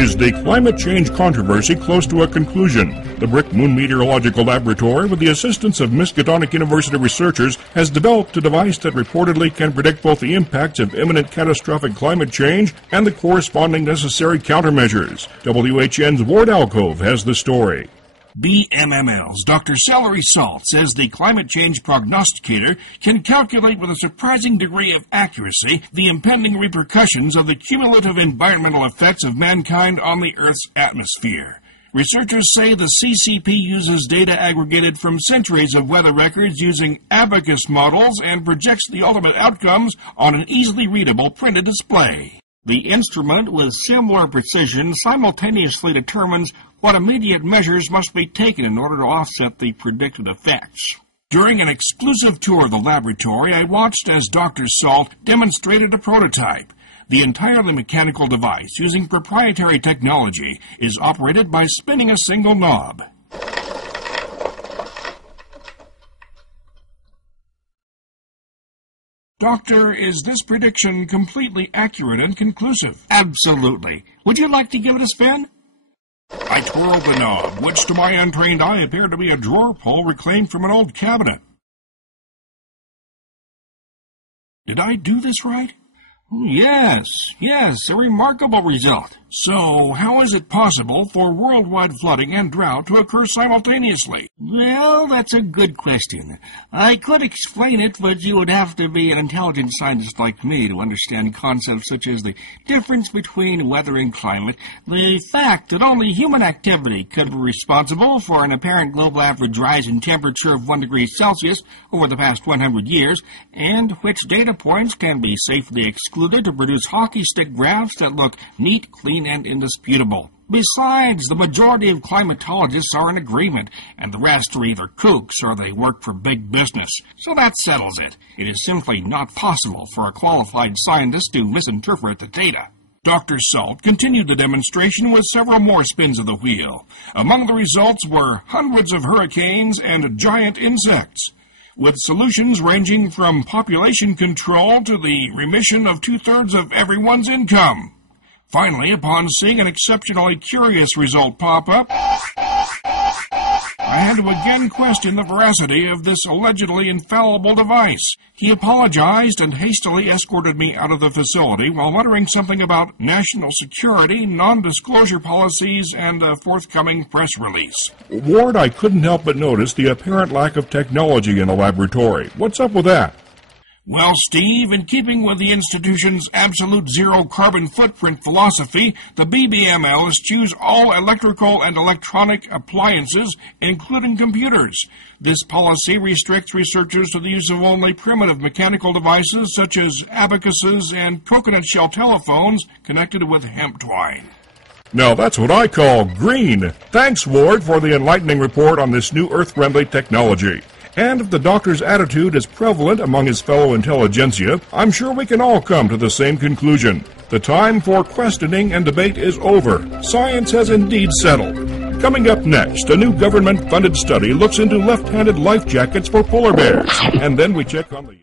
Is the climate change controversy close to a conclusion? The Brick Moon Meteorological Laboratory, with the assistance of Miskatonic University researchers, has developed a device that reportedly can predict both the impacts of imminent catastrophic climate change and the corresponding necessary countermeasures. WHN's Ward Alcove has the story. BMML's Dr. Celery Salt says the climate change prognosticator can calculate with a surprising degree of accuracy the impending repercussions of the cumulative environmental effects of mankind on the Earth's atmosphere. Researchers say the CCP uses data aggregated from centuries of weather records using abacus models and projects the ultimate outcomes on an easily readable printed display. The instrument, with similar precision, simultaneously determines what immediate measures must be taken in order to offset the predicted effects. During an exclusive tour of the laboratory, I watched as Dr. Salt demonstrated a prototype. The entirely mechanical device, using proprietary technology, is operated by spinning a single knob. Doctor, is this prediction completely accurate and conclusive? Absolutely. Would you like to give it a spin? I twirled the knob, which to my untrained eye appeared to be a drawer pull reclaimed from an old cabinet. Did I do this right? Yes, a remarkable result. So, how is it possible for worldwide flooding and drought to occur simultaneously? Well, that's a good question. I could explain it, but you would have to be an intelligent scientist like me to understand concepts such as the difference between weather and climate, the fact that only human activity could be responsible for an apparent global average rise in temperature of 1 degree Celsius over the past 100 years, and which data points can be safely excluded to produce hockey stick graphs that look neat, clean, and indisputable. Besides, the majority of climatologists are in agreement, and the rest are either kooks or they work for big business. So that settles it. It is simply not possible for a qualified scientist to misinterpret the data. Dr. Salt continued the demonstration with several more spins of the wheel. Among the results were hundreds of hurricanes and giant insects, with solutions ranging from population control to the remission of 2/3 of everyone's income. Finally, upon seeing an exceptionally curious result pop up, I had to again question the veracity of this allegedly infallible device. He apologized and hastily escorted me out of the facility while muttering something about national security, non-disclosure policies, and a forthcoming press release. Ward, I couldn't help but notice the apparent lack of technology in the laboratory. What's up with that? Well, Steve, in keeping with the institution's absolute zero carbon footprint philosophy, the BBML eschews all electrical and electronic appliances, including computers. This policy restricts researchers to the use of only primitive mechanical devices such as abacuses and coconut shell telephones connected with hemp twine. Now that's what I call green. Thanks, Ward, for the enlightening report on this new Earth-friendly technology. And if the doctor's attitude is prevalent among his fellow intelligentsia, I'm sure we can all come to the same conclusion. The time for questioning and debate is over. Science has indeed settled. Coming up next, a new government-funded study looks into left-handed life jackets for polar bears. And then we check on the...